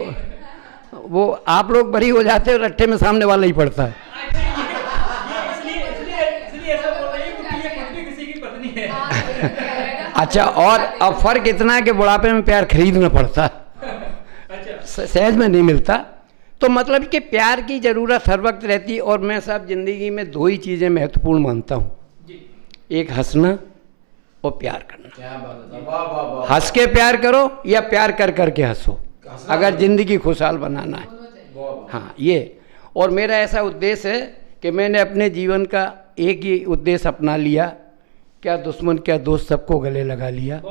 वो आप लोग बरी हो जाते हो, रट्टे में सामने वाला ही पड़ता है। अच्छा, और अब फर्क इतना है कि बुढ़ापे में प्यार खरीदना पड़ता है, सहज में नहीं मिलता। तो मतलब कि प्यार की ज़रूरत हर वक्त रहती है। और मैं साहब ज़िंदगी में दो ही चीज़ें महत्वपूर्ण मानता हूँ, एक हंसना और प्यार करना। हंस के प्यार करो या प्यार कर करके हंसो, अगर ज़िंदगी खुशहाल बनाना है। हाँ ये, और मेरा ऐसा उद्देश्य है कि मैंने अपने जीवन का एक ही उद्देश्य अपना लिया, क्या दुश्मन क्या दोस्त सबको गले लगा लिया,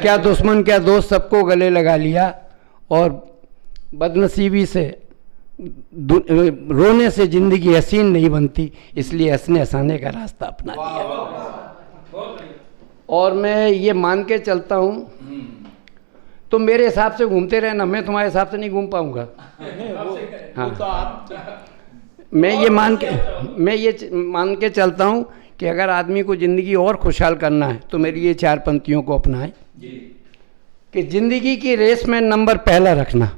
क्या दुश्मन क्या दोस्त सबको गले लगा लिया। और बदनसीबी से रोने से ज़िंदगी हसीन नहीं बनती, इसलिए हंसने हंसाने का रास्ता अपना लिया। और मैं ये मान के चलता हूँ, तो मेरे हिसाब से घूमते रहना, मैं तुम्हारे हिसाब से नहीं घूम पाऊँगा। हाँ, मैं ये मान के चलता हूँ कि अगर आदमी को ज़िंदगी और खुशहाल करना है तो मेरी ये 4 पंक्तियों को अपनाएं कि ज़िंदगी की रेस में नंबर पहला रखना,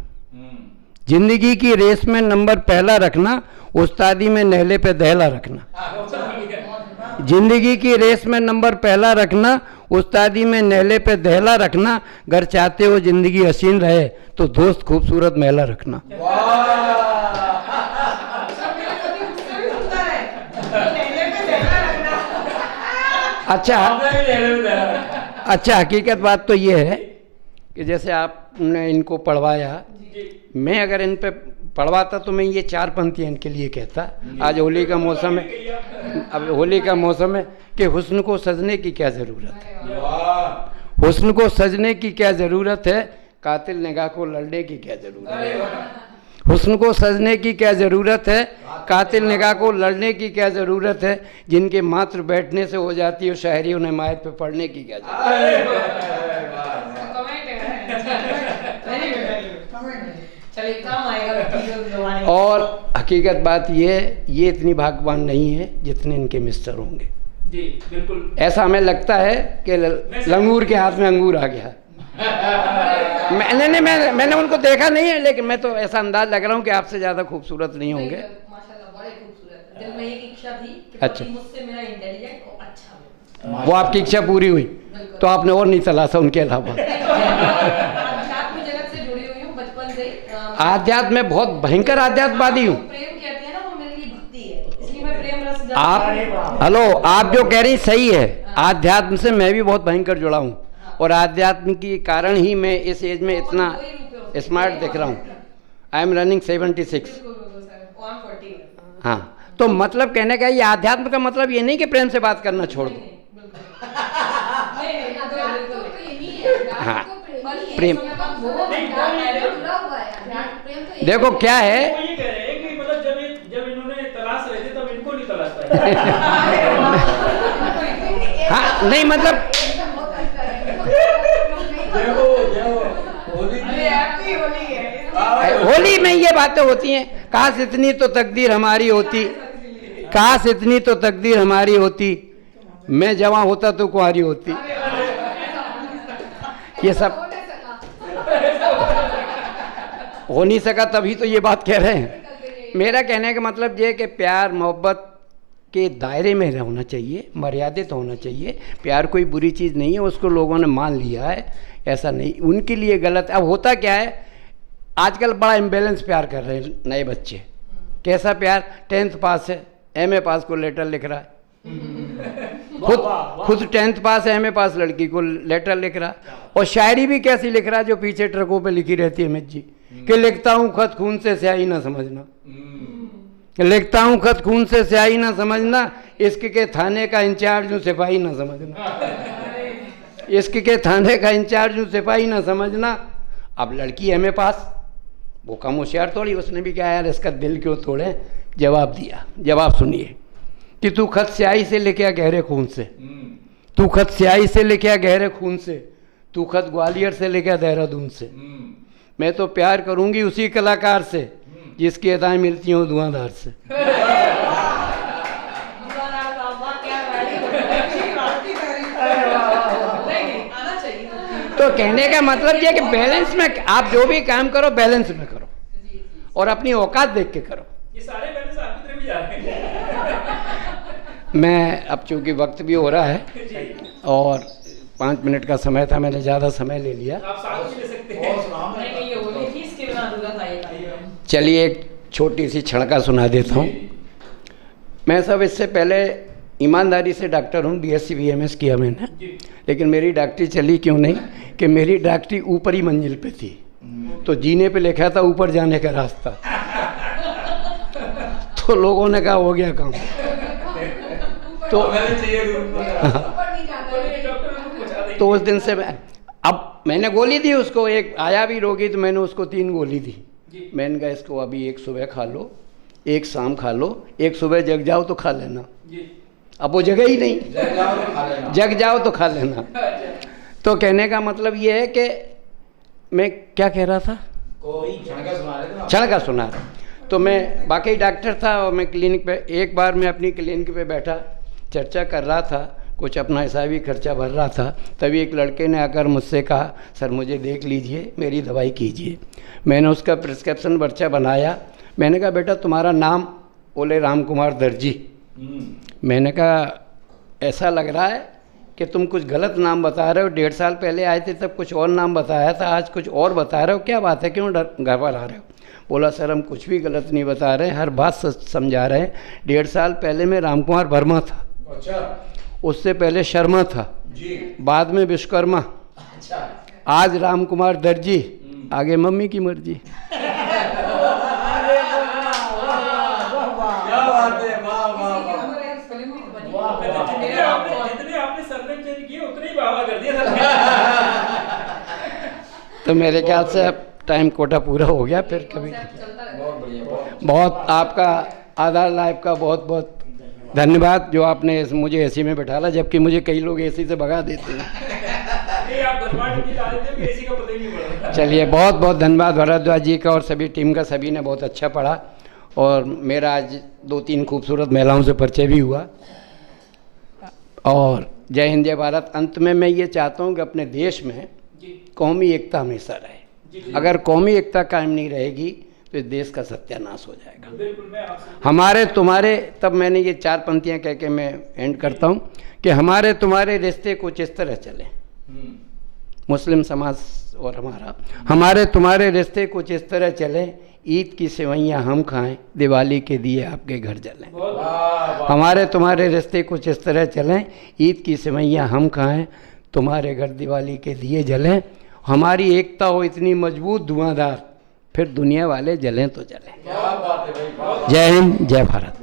ज़िंदगी की रेस में नंबर पहला रखना, उस्तादी में नहले पे दहला रखना। ज़िंदगी की रेस में नंबर पहला रखना, उस्तादी में नहले पे दहला रखना। अगर चाहते हो ज़िंदगी हसीन रहे तो दोस्त खूबसूरत महिला रखना। अच्छा हकीकत बात तो ये है कि जैसे आपने इनको पढ़वाया, मैं अगर इन पे पढ़वाता तो मैं ये 4 पंक्तियाँ इनके लिए कहता। आज होली का मौसम है, अब होली का मौसम है कि हुस्न को सजने की क्या ज़रूरत है, हुस्न को सजने की क्या ज़रूरत है, कातिल निगाह को लड़ने की क्या ज़रूरत है। हुस्न को सजने की क्या ज़रूरत है, कातिल निगाह को लड़ने की क्या ज़रूरत है, जिनके मात्र बैठने से हो जाती है शायरी उन्हें मायत पे पढ़ने की क्या ज़रूरत है। और हकीकत बात ये इतनी भाग्यवान नहीं है जितने इनके मिस्टर होंगे। जी बिल्कुल, ऐसा हमें लगता है कि लंगूर के हाथ में अंगूर आ गया। मैंने उनको देखा नहीं है, लेकिन मैं तो ऐसा अंदाज लग रहा हूँ कि आपसे ज़्यादा खूबसूरत नहीं होंगे। अच्छा, वो आपकी इच्छा पूरी हुई तो आपने और नहीं तलाशा उनके अलावा। आध्यात्म में बहुत भयंकर आध्यात्मवादी हूँ। आप हेलो, आप जो कह रही सही है, आध्यात्म से मैं भी बहुत भयंकर जुड़ा हूँ, और आध्यात्म के कारण ही मैं इस एज में इतना स्मार्ट दिख रहा हूँ। I am running 76। हाँ, तो मतलब कहने का ये आध्यात्म का मतलब ये नहीं कि प्रेम से बात करना छोड़ दो। हाँ, प्रेम देखो क्या है, मतलब जब इन्होंने तलाश रहे थे तब इनको नहीं तलाश पाए। हाँ नहीं मतलब होली में ये बातें होती हैं, काश इतनी तो तकदीर हमारी होती, काश इतनी तो तकदीर हमारी होती, मैं जवां होता तो कुंवारी होती। ये सब हो नहीं सका, तभी तो ये बात कह रहे हैं। मेरा कहने का मतलब ये कि प्यार मोहब्बत के दायरे में रहना चाहिए, मर्यादित होना चाहिए। प्यार कोई बुरी चीज़ नहीं है, उसको लोगों ने मान लिया है, ऐसा नहीं, उनके लिए गलत। अब होता क्या है, आजकल बड़ा इम्बैलेंस प्यार कर रहे हैं नए बच्चे। कैसा प्यार, 10th पास है, MA पास को लेटर लिख रहा है, खुद 10th पास है, MA पास लड़की को लेटर लिख रहा है। और शायरी भी कैसी लिख रहा है जो पीछे ट्रकों पे लिखी रहती है अमित जी, कि लिखता हूँ खत खून से स्याही ना समझना, लिखता हूँ खत खून से स्याही ना समझना, इश्क के थाने का इंचार्ज हूँ सिपाही ना समझना, इश्क के थाने का इंचार्ज हूँ सिपाही ना समझना। अब लड़की MA पास, वो कम होशियार थोड़ी, उसने भी कहा यार इसका दिल क्यों तोड़े। जवाब दिया, जवाब सुनिए कि तू खत स्याही से लेके आ गहरे खून से, तू खत स्याही से लेके आ गहरे खून से, तू खत ग्वालियर से लेके आ देहरादून से। मैं तो प्यार करूंगी उसी कलाकार से जिसकी अदाएं मिलती हों धुआंधार से। तो कहने का मतलब ये कि बैलेंस में आप जो भी काम करो बैलेंस में करो और अपनी औकात देख के करो। ये सारे बैलेंस आपकी तरफ ही जा रहे हैं। मैं अब चूंकि वक्त भी हो रहा है और 5 मिनट का समय था, मैंने ज़्यादा समय ले लिया। आप साथ भी ले सकते हैं। चलिए एक छोटी सी क्षणका सुना देता हूँ। मैं सब इससे पहले ईमानदारी से डॉक्टर हूँ, BSc BMS किया मैंने, लेकिन मेरी डॉक्टरी चली क्यों नहीं कि मेरी डॉक्टरी ऊपरी मंजिल पे थी, तो जीने पे लिखा था ऊपर जाने का रास्ता। तो लोगों ने कहा हो गया काम। तो उस दिन से अब मैंने गोली दी उसको, एक आया भी रोगी तो मैंने उसको 3 गोली दी। मैंने कहा इसको अभी एक सुबह खा लो, एक शाम खा लो, एक सुबह जग जाओ तो खा लेना। अब वो जगह ही नहीं, जग जाओ तो खा लेना। तो कहने का मतलब ये है कि मैं क्या कह रहा था, क्षणका सुना रहा। तो मैं बाकी डॉक्टर था और मैं क्लिनिक पे, एक बार मैं अपनी क्लिनिक पे बैठा चर्चा कर रहा था, कुछ अपना हिसाबी खर्चा भर रहा था, तभी एक लड़के ने आकर मुझसे कहा सर मुझे देख लीजिए, मेरी दवाई कीजिए। मैंने उसका प्रिस्क्रिप्शन पर्चा बनाया। मैंने कहा बेटा तुम्हारा नाम? बोले राम कुमार दर्जी। मैंने कहा ऐसा लग रहा है कि तुम कुछ गलत नाम बता रहे हो, 1.5 साल पहले आए थे तब कुछ और नाम बताया था, आज कुछ और बता रहे हो, क्या बात है, क्यों घबरा रहे हो? बोला सर हम कुछ भी गलत नहीं बता रहे, हर बात सच समझा रहे हैं। 1.5 साल पहले मैं राम कुमार वर्मा था। अच्छा। उससे पहले शर्मा था जी, बाद में विश्वकर्मा। अच्छा। आज राम कुमार दर्जी, आगे मम्मी की मर्जी। तो मेरे ख्याल से अब टाइम कोटा पूरा हो गया, फिर कभी। बहुत आपका आधार लाइफ का बहुत बहुत धन्यवाद जो आपने मुझे एसी में बैठाला, जबकि मुझे कई लोग एसी से भगा देते हैं। चलिए बहुत बहुत धन्यवाद भरद्वाज जी का और सभी टीम का, सभी ने बहुत अच्छा पढ़ा और मेरा आज 2-3 खूबसूरत महिलाओं से परिचय भी हुआ। और जय हिंद जय भारत। अंत में मैं ये चाहता हूँ कि अपने देश में कौमी एकता हमेशा रहे। अगर कौमी एकता कायम नहीं रहेगी तो इस देश का सत्यानाश हो जाएगा। हमारे तुम्हारे, तब मैंने ये 4 पंक्तियाँ कह के मैं एंड करता हूँ कि हमारे तुम्हारे रिश्ते कुछ इस तरह चले, मुस्लिम समाज और हमारे तुम्हारे रिश्ते कुछ इस तरह चले, ईद की सेवैयाँ हम खाएं, दिवाली के दिए आपके घर जलें। हमारे तुम्हारे रिश्ते कुछ इस तरह चलें, ईद की सेवैयाँ हम खाएं, तुम्हारे घर दिवाली के दिए जलें। हमारी एकता हो इतनी मजबूत धुआंधार, फिर दुनिया वाले जलें तो जलें। जय हिंद जय भारत।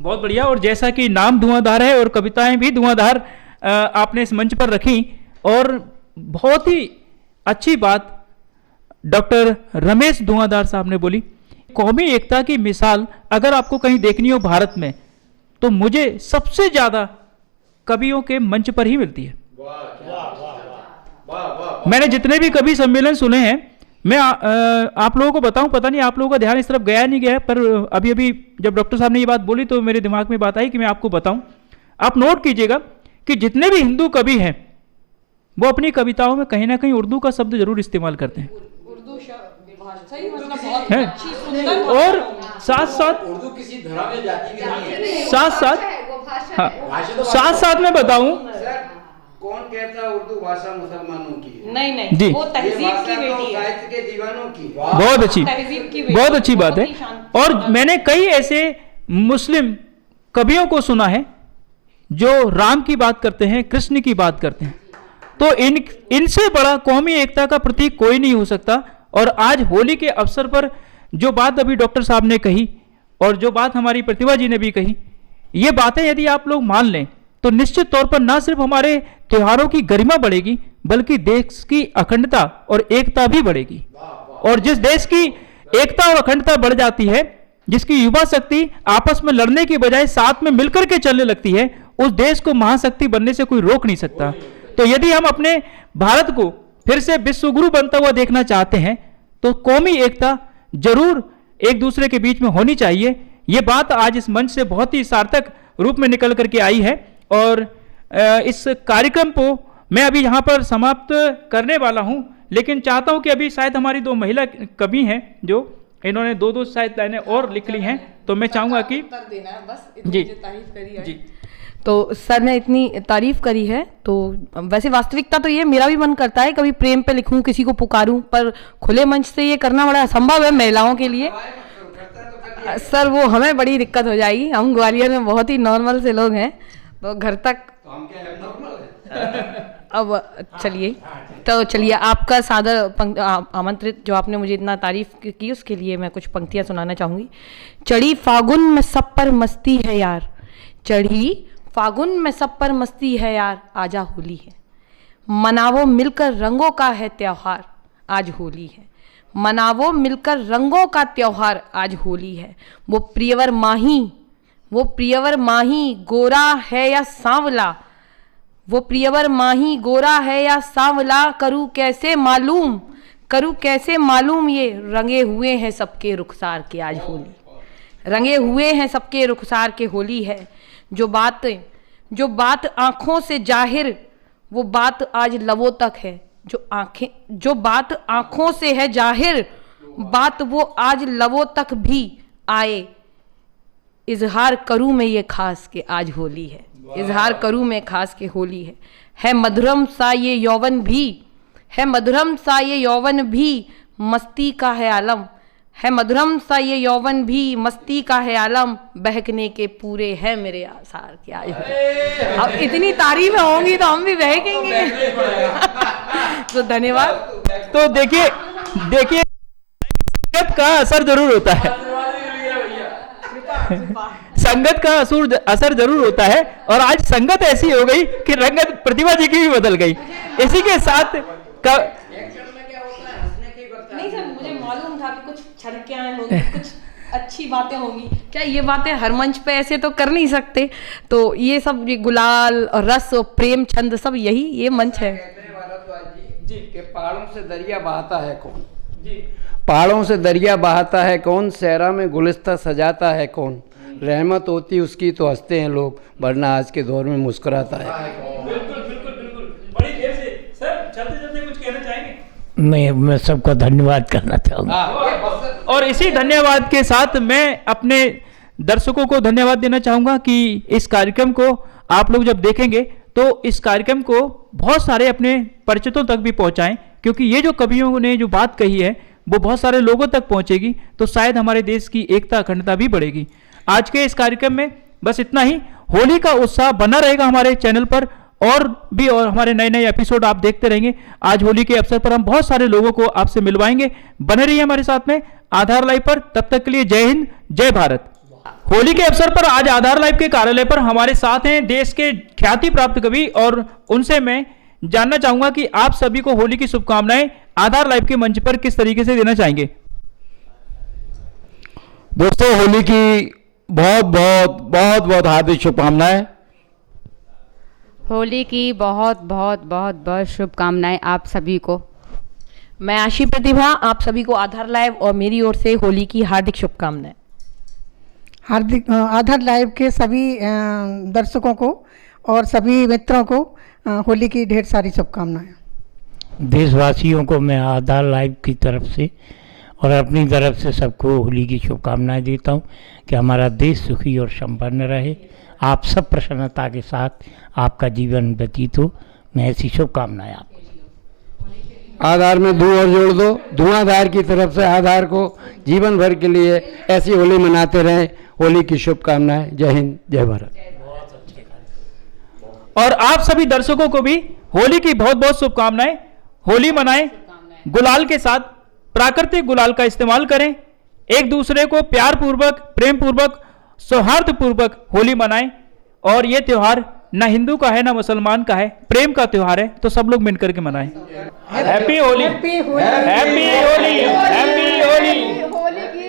बहुत बढ़िया। और जैसा कि नाम धुआंधार है और कविताएं भी धुआंधार आपने इस मंच पर रखी, और बहुत ही अच्छी बात डॉक्टर रमेश धुआंधार साहब ने बोली। कौमी एकता की मिसाल अगर आपको कहीं देखनी हो भारत में, तो मुझे सबसे ज्यादा कवियों के मंच पर ही मिलती है। मैंने जितने भी कवि सम्मेलन सुने हैं, मैं आप लोगों को बताऊं, पता नहीं आप लोगों का ध्यान इस तरफ गया नहीं गया, पर अभी अभी जब डॉक्टर साहब ने ये बात बोली तो मेरे दिमाग में बात आई कि मैं आपको बताऊं। आप नोट कीजिएगा कि जितने भी हिंदू कवि हैं वो अपनी कविताओं में कहीं ना कहीं उर्दू का शब्द जरूर इस्तेमाल करते हैं। है? और साथ साथ साथ मैं बताऊं, कौन कहता है उर्दू भाषा मुसलमानों की? नहीं जी, वो तहजीब की बेटी है, साहित्य के दीवानों की। बहुत अच्छी, तहजीब की बेटी, बहुत अच्छी बात है। और मैंने कई ऐसे मुस्लिम कवियों को सुना है जो राम की बात करते हैं, कृष्ण की बात करते हैं। तो इनसे बड़ा कौमी एकता का प्रतीक कोई नहीं हो सकता। और आज होली के अवसर पर जो बात अभी डॉक्टर साहब ने कही और जो बात हमारी प्रतिभा जी ने भी कही, ये बातें यदि आप लोग मान लें तो निश्चित तौर पर ना सिर्फ हमारे त्योहारों की गरिमा बढ़ेगी, बल्कि देश की अखंडता और एकता भी बढ़ेगी। और जिस देश की एकता और अखंडता बढ़ जाती है, जिसकी युवा शक्ति आपस में लड़ने की बजाय साथ में मिलकर के चलने लगती है, उस देश को महाशक्ति बनने से कोई रोक नहीं सकता। तो यदि हम अपने भारत को फिर से विश्व गुरु बनता हुआ देखना चाहते हैं तो कौमी एकता जरूर एक दूसरे के बीच में होनी चाहिए। ये बात आज इस मंच से बहुत ही सार्थक रूप में निकल करके आई है और इस कार्यक्रम को मैं अभी यहाँ पर समाप्त करने वाला हूँ, लेकिन चाहता हूँ कि अभी शायद हमारी 2 महिला कवि हैं जो इन्होंने 2 शायद लाइनें और लिख ली हैं, तो मैं चाहूँगा कि जी जी। तो सर ने इतनी तारीफ करी है, तो वैसे वास्तविकता तो ये मेरा भी मन करता है कभी प्रेम पे लिखूं, किसी को पुकारूं, पर खुले मंच से ये करना बड़ा असंभव है महिलाओं के लिए। सर वो हमें बड़ी दिक्कत हो जाएगी, हम ग्वालियर में बहुत ही नॉर्मल से लोग हैं, तो घर तक अब चलिए आपका सादर आमंत्रित, जो आपने मुझे इतना तारीफ की उसके लिए मैं कुछ पंक्तियां सुनाना चाहूँगी। चढ़ी फागुन में सब पर मस्ती है यार, चढ़ी फागुन में सब पर मस्ती है यार, आजा होली है, मनावो मिलकर रंगों का है त्योहार, आज होली है, मनावो मिलकर रंगों का त्योहार, आज होली है। वो प्रियवर माही गोरा है या सांवला, वो प्रियवर माही गोरा है या सांवला, करूँ कैसे मालूम ये रंगे हुए हैं सबके रुखसार के, आज होली, रंगे हुए हैं सबके रुखसार के, होली है। जो बात आँखों से जाहिर, वो बात आज लबों तक है, जो बात आँखों से है जाहिर, बात वो आज लबों तक भी आए, इजहार करूँ मैं ये खास के, आज होली है, इजहार करूँ मैं खास के, होली है मधुरम सा ये यौवन भी, मस्ती का है आलम, है मधुरम सा ये यौवन भी, मस्ती का है आलम, बहकने के पूरे है मेरे आसार के, आज अब इतनी तारीफें होंगी तो हम भी बहकेंगे। तो धन्यवाद। तो देखिए संगत का असर जरूर होता है, संगत का असर जरूर होता है, और आज संगत ऐसी हो गई कि रंगत प्रतिभा जी की भी बदल गई। इसी के साथ नहीं सर, मुझे मालूम था कि कुछ छड़कियाँ होंगी, कुछ अच्छी बातें होंगी, क्या ये बातें हर मंच पे ऐसे तो कर नहीं सकते, तो ये सब ये गुलाल और रस और प्रेम छंद सब यही ये मंच है। जी के पहाड़ों से दरिया बहाता है कौन, पहाड़ों से दरिया बहाता है कौन, सहरा में गुलिस्ता सजाता है कौन, रहमत होती उसकी तो हंसते हैं लोग, वरना आज के दौर में मुस्कुराता है। बड़ी देर से सर चलते कुछ कहना चाहेंगे? मैं सबका धन्यवाद करना चाहूँगा, और इसी धन्यवाद के साथ मैं अपने दर्शकों को धन्यवाद देना चाहूँगा कि इस कार्यक्रम को आप लोग जब देखेंगे तो इस कार्यक्रम को बहुत सारे अपने परिचितों तक भी पहुँचाएं, क्योंकि ये जो कवियों ने जो बात कही है वो बहुत सारे लोगों तक पहुँचेगी, तो शायद हमारे देश की एकता अखंडता भी बढ़ेगी। आज के इस कार्यक्रम में बस इतना ही। होली का उत्साह बना रहेगा हमारे चैनल पर, और हमारे नए एपिसोड आप देखते रहेंगे। आज होली के अवसर पर हम बहुत सारे लोगों को आपसे मिलवाएंगे, बने रहिए हमारे साथ में आधार लाइव पर। तब तक के लिए जय हिंद, जय भारत। होली के अवसर पर आज आधार लाइव के कार्यालय पर हमारे साथ हैं देश के ख्याति प्राप्त कवि, और उनसे मैं जानना चाहूंगा कि आप सभी को होली की शुभकामनाएं आधार लाइव के मंच पर किस तरीके से देना चाहेंगे। दोस्तों, होली की बहुत हार्दिक शुभकामनाएं। होली की बहुत शुभकामनाएं आप सभी को। मैं आशी प्रतिभा आप सभी को आधार लाइव और मेरी ओर से होली की हार्दिक शुभकामनाएं। आधार लाइव के सभी दर्शकों को और सभी मित्रों को होली की ढेर सारी शुभकामनाएं। देशवासियों को मैं आधार लाइव की तरफ से और अपनी तरफ से सबको होली की शुभकामनाएं देता हूं कि हमारा देश सुखी और संपन्न रहे, आप सब प्रसन्नता के साथ आपका जीवन व्यतीत हो। मैं ऐसी शुभकामनाएं आपको। आधार में धुआं और जोड़ दो, धुआंधार की तरफ से आधार को जीवन भर के लिए ऐसी होली मनाते रहें। होली की शुभकामनाएं। जय हिंद, जय भारत। और आप सभी दर्शकों को भी होली की बहुत शुभकामनाएं। होली मनाएं गुलाल के साथ, प्राकृतिक गुलाल का इस्तेमाल करें, एक दूसरे को प्यार पूर्वक, प्रेम पूर्वक, सौहार्द पूर्वक होली मनाएं, और ये त्योहार ना हिंदू का है ना मुसलमान का है, प्रेम का त्योहार है, तो सब लोग मिलकर के मनाएं। Happy Holi, happy Holi, happy